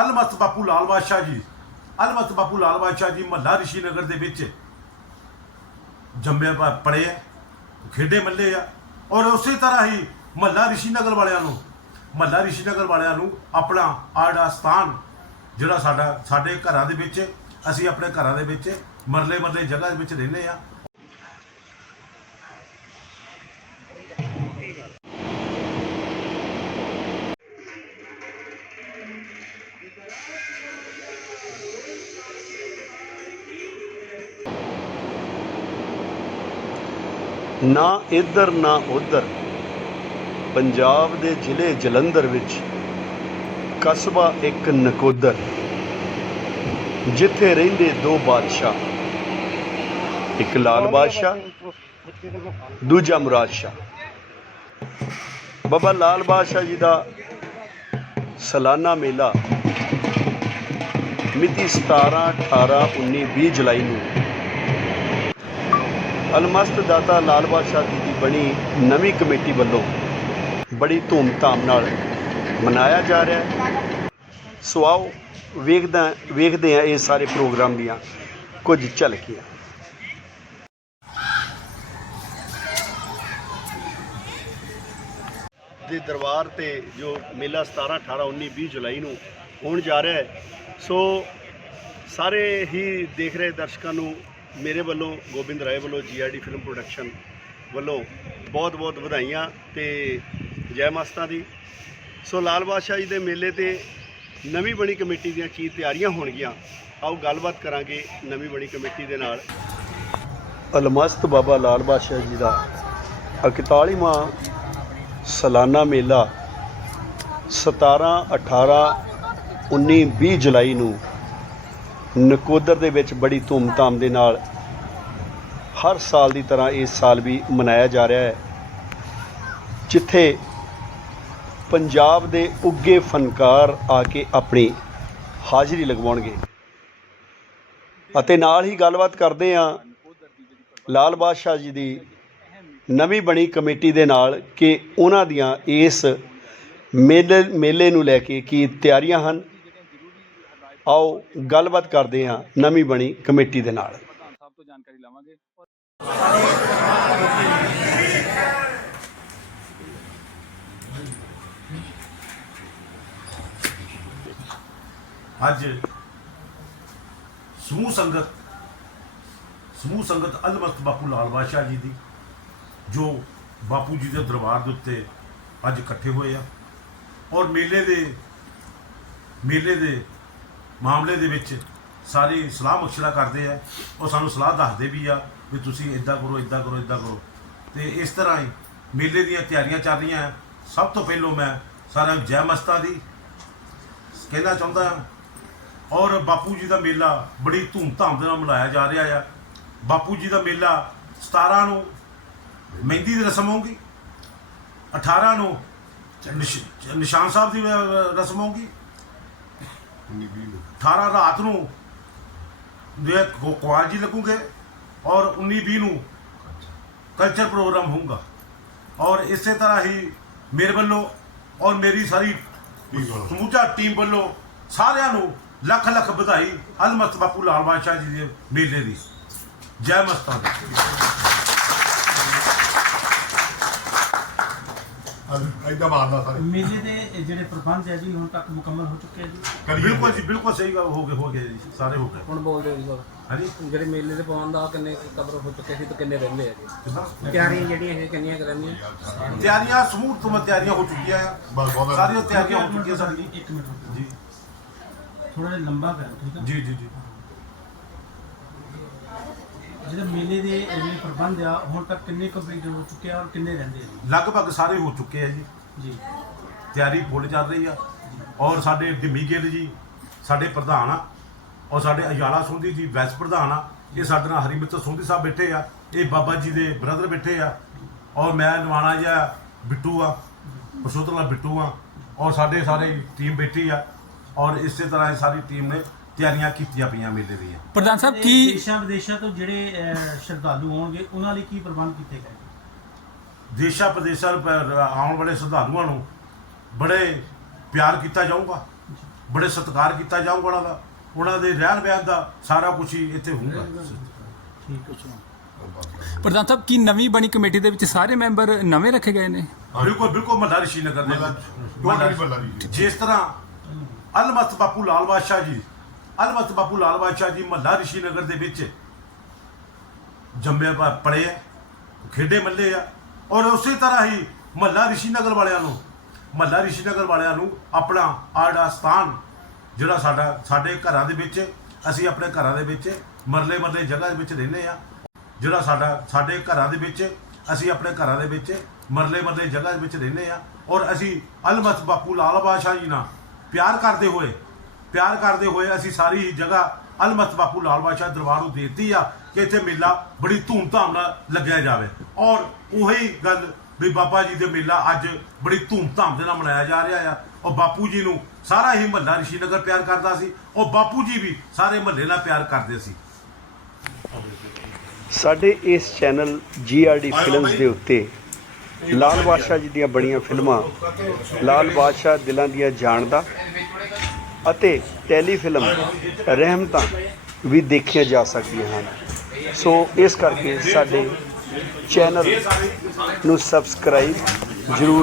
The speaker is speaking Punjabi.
ਅਲਮਸਤ ਬਾਪੂ ਲਾਲ ਬਾਦਸ਼ਾਹ ਜੀ ਅਲਮਸਤ ਬਾਪੂ ਲਾਲ ਬਾਦਸ਼ਾਹ ਜੀ ਮਹੱਲਾ ਰਿਸ਼ੀ ਨਗਰ ਦੇ ਵਿੱਚ ਜੰਮੇ ਪ- ਪੜੇ ਆ, ਖੇਡੇ ਮੱਲੇ ਆ, ਔਰ ਉਸੇ ਤਰ੍ਹਾਂ ਹੀ ਮਹੱਲਾ ਰਿਸ਼ੀ ਨਗਰ ਵਾਲਿਆਂ ਨੂੰ, ਮਹੱਲਾ ਰਿਸ਼ੀ ਨਗਰ ਵਾਲਿਆਂ ਨੂੰ ਆਪਣਾ ਆੜਾ ਸਥਾਨ ਜਿਹੜਾ ਸਾਡਾ, ਸਾਡੇ ਘਰਾਂ ਦੇ ਵਿੱਚ, ਅਸੀਂ ਆਪਣੇ ਘਰਾਂ ਦੇ ਵਿੱਚ, ਮਰਲੇ ਮਰਲੇ ਜਗ੍ਹਾ ਦੇ ਵਿੱਚ ਰਹਿੰਦੇ ਆ। ਨਾ ਇੱਧਰ ਨਾ ਉੱਧਰ। ਪੰਜਾਬ ਦੇ ਜ਼ਿਲ੍ਹੇ ਜਲੰਧਰ ਵਿੱਚ ਕਸਬਾ ਇੱਕ ਨਕੋਦਰ, ਜਿੱਥੇ ਰਹਿੰਦੇ ਦੋ ਬਾਦਸ਼ਾਹ, ਇੱਕ ਲਾਲ ਬਾਦਸ਼ਾਹ, ਦੂਜਾ ਮੁਰਾਦ ਸ਼ਾਹ। ਬਾਬਾ ਲਾਲ ਬਾਦਸ਼ਾਹ ਜੀ ਦਾ ਸਾਲਾਨਾ ਮੇਲਾ ਮਿਤੀ 17 18 19 20 ਜੁਲਾਈ ਨੂੰ ਅਲਮਸਤ ਦਾਤਾ ਲਾਲ ਬਾਦਸ਼ਾਹ ਜੀ ਦੀ ਬਣੀ ਨਵੀਂ ਕਮੇਟੀ ਵੱਲੋਂ ਬੜੀ ਧੂਮ-ਧਾਮ ਨਾਲ ਮਨਾਇਆ ਜਾ ਰਿਹਾ ਹੈ। ਸੋ ਆਓ ਵੇਖਦਾ ਵੇਖਦੇ ਆ ਇਹ ਸਾਰੇ ਪ੍ਰੋਗਰਾਮ ਦੀਆਂ ਕੁਝ ਝਲਕੀਆਂ। ਦੇ ਦਰਬਾਰ ਤੇ ਜੋ ਮੇਲਾ 17 18 19 20 ਜੁਲਾਈ ਨੂੰ ਹੋਣ ਜਾ ਰਿਹਾ ਹੈ। ਸੋ ਸਾਰੇ ਹੀ ਦੇਖ ਰਹੇ ਦਰਸ਼ਕਾਂ ਨੂੰ ਮੇਰੇ ਵੱਲੋਂ, ਗੋਬਿੰਦ ਰਾਏ ਵੱਲੋਂ ਜੀਆਰਡੀ ਫਿਲਮ ਪ੍ਰੋਡਕਸ਼ਨ ਵੱਲੋਂ ਬਹੁਤ-ਬਹੁਤ ਵਧਾਈਆਂ ਤੇ ਜੈ ਮਾਸਤਾ ਦੀ। ਸੋ ਲਾਲ ਬਾਦਸ਼ਾਹ ਜੀ ਦੇ ਮੇਲੇ ਤੇ ਨਵੀਂ ਬਣੀ ਕਮੇਟੀ ਦੀਆਂ ਕੀ ਤਿਆਰੀਆਂ ਹੋਣਗੀਆਂ, ਆਓ ਗੱਲਬਾਤ ਕਰਾਂਗੇ ਨਵੀਂ ਬਣੀ ਕਮੇਟੀ ਦੇ ਨਾਲ। ਅਲਮਸਤ ਬਾਬਾ ਲਾਲ ਬਾਦਸ਼ਾਹ ਜੀ ਦਾ 41ਵਾਂ ਸਾਲਾਨਾ ਮੇਲਾ 17 18 19 20 ਜੁਲਾਈ ਨੂੰ ਨਕੋਦਰ ਦੇ ਵਿੱਚ ਬੜੀ ਧੂਮਧਾਮ ਦੇ ਨਾਲ ਹਰ ਸਾਲ ਦੀ ਤਰ੍ਹਾਂ ਇਸ ਸਾਲ ਵੀ ਮਨਾਇਆ ਜਾ ਰਿਹਾ ਹੈ, ਜਿੱਥੇ ਪੰਜਾਬ ਦੇ ਉੱਗੇ ਫਨਕਾਰ ਆ ਕੇ ਆਪਣੀ ਹਾਜ਼ਰੀ ਲਗਵਾਉਣਗੇ। ਅਤੇ ਨਾਲ ਹੀ ਗੱਲਬਾਤ ਕਰਦੇ ਹਾਂ ਲਾਲ ਬਾਦਸ਼ਾਹ ਜੀ ਦੀ ਨਵੀਂ ਬਣੀ ਕਮੇਟੀ ਦੇ ਨਾਲ ਕਿ ਉਹਨਾਂ ਦੀਆਂ ਇਸ ਮੇਲੇ ਮੇਲੇ ਨੂੰ ਲੈ ਕੇ ਕੀ ਤਿਆਰੀਆਂ ਹਨ। ਆਓ ਗੱਲਬਾਤ ਕਰਦੇ ਹਾਂ ਨਵੀਂ ਬਣੀ ਕਮੇਟੀ ਦੇ ਨਾਲ। ਪ੍ਰਧਾਨ ਸਾਹਿਬ ਤੋਂ ਜਾਣਕਾਰੀ ਲਵਾਂਗੇ। ਅੱਜ ਸਮੂਹ ਸੰਗਤ ਸਮੂਹ ਸੰਗਤ ਅਲਮਸਤ ਬਾਪੂ ਲਾਲ ਬਾਦਸ਼ਾਹ ਜੀ ਦੀ ਜੋ ਬਾਪੂ ਜੀ ਦੇ ਦਰਬਾਰ ਦੇ ਉੱਤੇ ਅੱਜ ਇਕੱਠੇ ਹੋਏ ਆ। ਔਰ ਮੇਲੇ ਦੇ ਮੇਲੇ ਦੇ ਮਾਮਲੇ ਦੇ ਵਿੱਚ ਸਾਰੀ ਸਲਾਹ ਮਸ਼ਵਰਾ ਕਰਦੇ ਆ। ਉਹ ਸਾਨੂੰ ਸਲਾਹ ਦੱਸਦੇ ਵੀ ਆ ਵੀ ਤੁਸੀਂ ਇਦਾਂ ਕਰੋ ਇਦਾਂ ਕਰੋ ਇਦਾਂ ਕਰੋ। ਤੇ ਇਸ ਤਰ੍ਹਾਂ ਹੀ ਮੇਲੇ ਦੀਆਂ ਤਿਆਰੀਆਂ ਚੱਲ ਰਹੀਆਂ ਸਭ ਤੋਂ ਪਹਿਲਾਂ ਮੈਂ ਸਾਰਿਆਂ ਨੂੰ ਜੈ ਮਸਤਾ ਦੀ ਕਹਿਣਾ ਚਾਹੁੰਦਾ ਹਾਂ। ਔਰ ਬਾਪੂ ਜੀ ਦਾ ਮੇਲਾ ਬੜੀ ਧੂਮਧਾਮ ਦੇ ਨਾਲ ਮਨਾਇਆ ਜਾ ਰਿਹਾ ਆ। ਬਾਪੂ ਜੀ ਦਾ ਮੇਲਾ 17 ਨੂੰ ਮਹਿੰਦੀ ਦੀ ਰਸਮ ਹੋਊਗੀ। 18 ਨੂੰ ਨਿਸ਼- ਨਿਸ਼ਾਨ ਸਾਹਿਬ ਦੀ ਅ, ਰਸਮ ਹੋਊਗੀ। 18 ਰਾਤ ਨੂੰ ਜੇ ਕੁਆਰ ਜੀ ਲੱਗੂਗੇ ਔਰ 19 20 ਨੂੰ ਕਲਚਰ ਪ੍ਰੋਗਰਾਮ ਹੋਊਗਾ। ਔਰ ਇਸੇ ਤਰ੍ਹਾਂ ਹੀ ਮੇਰੇ ਵੱਲੋਂ ਔਰ ਮੇਰੀ ਸਾਰੀ ਸਮੂਚਾ ਟੀਮ ਵੱਲੋਂ ਸਾਰਿਆਂ ਨੂੰ ਲੱਖ ਲੱਖ ਵਧਾਈ। ਅਲਮਸਤ ਬਾਪੂ ਲਾਲ ਬਾਦਸ਼ਾਹ ਜੀ ਦੇ ਮੇਲੇ ਦੀ। ਜੈ ਮਸਤਾਂ ਦੀ ਇਦਾਂ ਮਾਰਦਾ ਸਾਰੇ। ਮੇਲੇ ਦੇ ਜਿਹੜੇ ਪ੍ਰਬੰਧ ਹੈ ਜੀ ਹੁਣ ਤੱਕ ਮੁਕੰਮਲ ਹੋ ਚੁੱਕੇ ਹੈ ਜੀ। ਬਿਲਕੁਲ ਜੀ ਬਿਲਕੁਲ ਸਹੀ ਗੱਲ ਹੋ ਗਏ ਹੋ ਗਏ ਜੀ ਸਾਰੇ ਹੋ ਗਏ। ਹੁਣ ਬੋਲਦੇ ਹੋ ਜੀ ਹਾਂਜੀ। ਜਿਹੜੇ ਮੇਲੇ ਦੇ ਪਾਉਣ ਦਾ ਕਿੰਨੇ ਕਵਰ ਹੋ ਚੁੱਕੇ ਸੀ ਤੇ ਕਿੰਨੇ ਰਹਿੰਦੇ ਆ ਜੀ? ਤਿਆਰੀਆਂ ਜਿਹੜੀਆਂ ਇਹ ਕਿੰਨੀਆਂ ਕੁ ਰਹਿੰਦੀਆਂ? ਤਿਆਰੀਆਂ ਸਮੂਹ ਤੋਂ ਤਿਆਰੀਆਂ ਹੋ ਚੁੱਕੀਆਂ ਆ। ਸਾਰੀਆਂ ਤਿਆਰੀਆਂ ਹੋ ਚੁੱਕੀਆਂ ਸਾਡੀਆਂ ਇੱਕ ਮਿੰਟ ਰੁਕੋ। ਜੀ। ਥੋੜਾ ਜਿਹਾ ਲੰਬਾ ਕਰੋ ਠੀਕ ਹੈ ਜੀ ਜੀ ਜੀ। ਜਿਹੜੇ ਮੇਲੇ ਦੇ ਜਿਹੜੇ ਪ੍ਰਬੰਧ ਆ ਹੁਣ ਤੱਕ ਕਿੰਨੇ ਕੰਪਲੀਟ ਹੋ ਚੁੱਕੇ ਆ ਔਰ ਕਿੰਨੇ ਰਹਿੰਦੇ ਆ ਲਗਭਗ ਸਾਰੇ ਹੋ ਚੁੱਕੇ ਆ ਜੀ। ਜੀ। ਤਿਆਰੀ ਫੁੱਲ ਚੱਲ ਰਹੀ ਆ। ਔਰ ਸਾਡੇ ਢਿੰਮੀ ਗਿੱਲ ਜੀ ਸਾਡੇ ਪ੍ਰਧਾਨ ਆ। ਔਰ ਸਾਡੇ ਅਜਾਲਾ ਸੁੰਦੀ ਜੀ ਵੈਸ ਪ੍ਰਧਾਨ ਆ। ਇਹ ਸਾਡੇ ਨਾਲ ਹਰੀਮਿੱਤਰ ਸੁੰਦੀ ਸਾਹਿਬ ਬੈਠੇ ਆ। ਇਹ ਬਾਬਾ ਜੀ ਦੇ ਬ੍ਰਦਰ ਬੈਠੇ ਆ। ਔਰ ਮੈਂ ਨਵਾਣਾ ਜਿਹਾ ਬਿੱਟੂ ਆ। ਪਰਸ਼ੋਤਲਾ ਬਿੱਟੂ ਆ। ਔਰ ਸਾਡੇ ਸਾਰੇ ਟੀਮ ਬੈਠੀ ਆ। ਔਰ ਇਸੇ ਤਰ੍ਹਾਂ ਇਹ ਸਾਰੀ ਟੀਮ ਨੇ ਤਿਆਰੀਆਂ ਕੀਤੀਆਂ ਪਈਆਂ ਮੇਲੇ ਦੀਆਂ। ਪ੍ਰਧਾਨ ਸਾਹਿਬ ਕੀ ਦੇਸ਼ਾਂ ਵਿਦੇਸ਼ਾਂ ਤੋਂ ਜਿਹੜੇ ਅਹ, ਸ਼ਰਧਾਲੂ ਆਉਣਗੇ ਉਹਨਾਂ ਲਈ ਕੀ ਪ੍ਰਬੰਧ ਕੀਤੇ ਗਏ? ਦੇਸ਼ਾਂ ਪ੍ਰਦੇਸ਼ਾਂ ਪ- ਆਉਣ ਵਾਲੇ ਸ਼ਰਧਾਲੂਆਂ ਨੂੰ ਬੜੇ ਪਿਆਰ ਕੀਤਾ ਜਾਊਗਾ। ਬੜੇ ਸਤਿਕਾਰ ਕੀਤਾ ਜਾਊਗਾ ਉਹਨਾਂ ਦਾ। ਉਹਨਾਂ ਦੇ ਰਹਿਣ ਬਹਿਣ ਦਾ ਸਾਰਾ ਕੁਝ ਹੀ ਇੱਥੇ ਹੋਊਗਾ। ਪ੍ਰਧਾਨ ਸਾਹਿਬ ਕੀ ਨਵੀਂ ਬਣੀ ਕਮੇਟੀ ਦੇ ਵਿੱਚ ਸਾਰੇ ਮੈਂਬਰ ਨਵੇਂ ਰੱਖੇ ਗਏ ਨੇ? ਬਿਲਕੁਲ ਬਿਲਕੁਲ ਰਿਸ਼ੀ ਨਗਰ ਦੇ ਵਿੱਚ। ਟੋਟਲੀ ਮੱਲਾ ਰਿਸ਼ੀ। ਜਿਸ ਤਰ੍ਹਾਂ ਅਲਮਸਤ ਬਾਪੂ ਲਾਲ ਬਾਦਸ਼ਾਹ ਜੀ ਅਲਮਤ ਬਾਪੂ ਲਾਲ ਬਾਦਸ਼ਾਹ ਜੀ ਮਹੱਲਾ ਰਿਸ਼ੀ ਨਗਰ ਦੇ ਵਿੱਚ ਜੰਮੇ ਪ- ਪਲੇ ਆ, ਖੇਡੇ ਮੱਲੇ ਆ ਔਰ ਉਸੇ ਤਰ੍ਹਾਂ ਹੀ ਮਹੱਲਾ ਰਿਸ਼ੀ ਨਗਰ ਵਾਲਿਆਂ ਨੂੰ, ਮਹੱਲਾ ਰਿਸ਼ੀ ਨਗਰ ਵਾਲਿਆਂ ਨੂੰ ਆਪਣਾ ਆੜਾ ਸਥਾਨ ਜਿਹੜਾ ਸਾਡਾ, ਸਾਡੇ ਘਰਾਂ ਦੇ ਵਿੱਚ, ਅਸੀਂ ਆਪਣੇ ਘਰਾਂ ਦੇ ਵਿੱਚ, ਮਰਲੇ ਮਰਲੇ ਜਗ੍ਹਾ ਦੇ ਵਿੱਚ ਰਹਿੰਦੇ ਆ, ਜਿਹੜਾ ਸਾਡਾ, ਸਾਡੇ ਘਰਾਂ ਦੇ ਵਿੱਚ, ਅਸੀਂ ਆਪਣੇ ਘਰਾਂ ਦੇ ਵਿੱਚ, ਮਰਲੇ ਮਰਲੇ ਜਗ੍ਹਾ ਦੇ ਵਿੱਚ ਰਹਿੰਦੇ ਆ ਔਰ ਅਸੀਂ ਅਲਮਤ ਬਾਪੂ ਲਾਲ ਬਾਦਸ਼ਾਹ ਜੀ ਨਾਲ ਪਿਆਰ ਕਰਦੇ ਹੋਏ ਪਿਆਰ ਕਰਦੇ ਹੋਏ ਅਸੀਂ ਸਾਰੀ ਜਗ੍ਹਾ ਅਲਮਤ ਬਾਪੂ ਲਾਲ ਬਾਦਸ਼ਾਹ ਦਰਬਾਰ ਨੂੰ ਦਿੱਤੀ ਆ ਕਿ ਇੱਥੇ ਮੇਲਾ ਬੜੀ ਧੂਮਧਾਮ ਨਾਲ ਲੱਗਿਆ ਜਾਵੇ। ਔਰ ਉਹੀ ਗੱਲ ਵੀ ਬਾਬਾ ਜੀ ਦੇ ਮੇਲਾ ਅੱਜ ਬੜੀ ਧੂਮਧਾਮ ਦੇ ਨਾਲ ਮਨਾਇਆ ਜਾ ਰਿਹਾ ਆ। ਔਰ ਬਾਪੂ ਜੀ ਨੂੰ ਸਾਰਾ ਹੀ ਮਹੱਲਾ ਰਿਸ਼ੀ ਨਗਰ ਪਿਆਰ ਕਰਦਾ ਸੀ। ਔਰ ਬਾਪੂ ਜੀ ਵੀ ਸਾਰੇ ਮਹੱਲੇ ਨਾਲ ਪਿਆਰ ਕਰਦੇ ਸੀ। ਸਾਡੇ ਇਸ ਚੈਨਲ ਜੀਆਰਡੀ ਫਿਲਮਸ ਦੇ ਉੱਤੇ ਲਾਲ ਬਾਦਸ਼ਾਹ ਜੀ ਦੀਆਂ ਬਣੀਆਂ ਫਿਲਮਾਂ ਲਾਲ ਬਾਦਸ਼ਾਹ ਦਿਲਾਂ ਦੀਆਂ ਜਾਣਦਾ ਅਤੇ ਟੈਲੀਫਿਲਮ ਰਹਿਮਤਾਂ ਵੀ ਦੇਖੀਆਂ ਜਾ ਸਕਦੀਆਂ ਹਨ। ਸੋ ਇਸ ਕਰਕੇ ਸਾਡੇ ਚੈਨਲ ਨੂੰ ਸਬਸਕ੍ਰਾਈਬ ਜ਼ਰੂਰ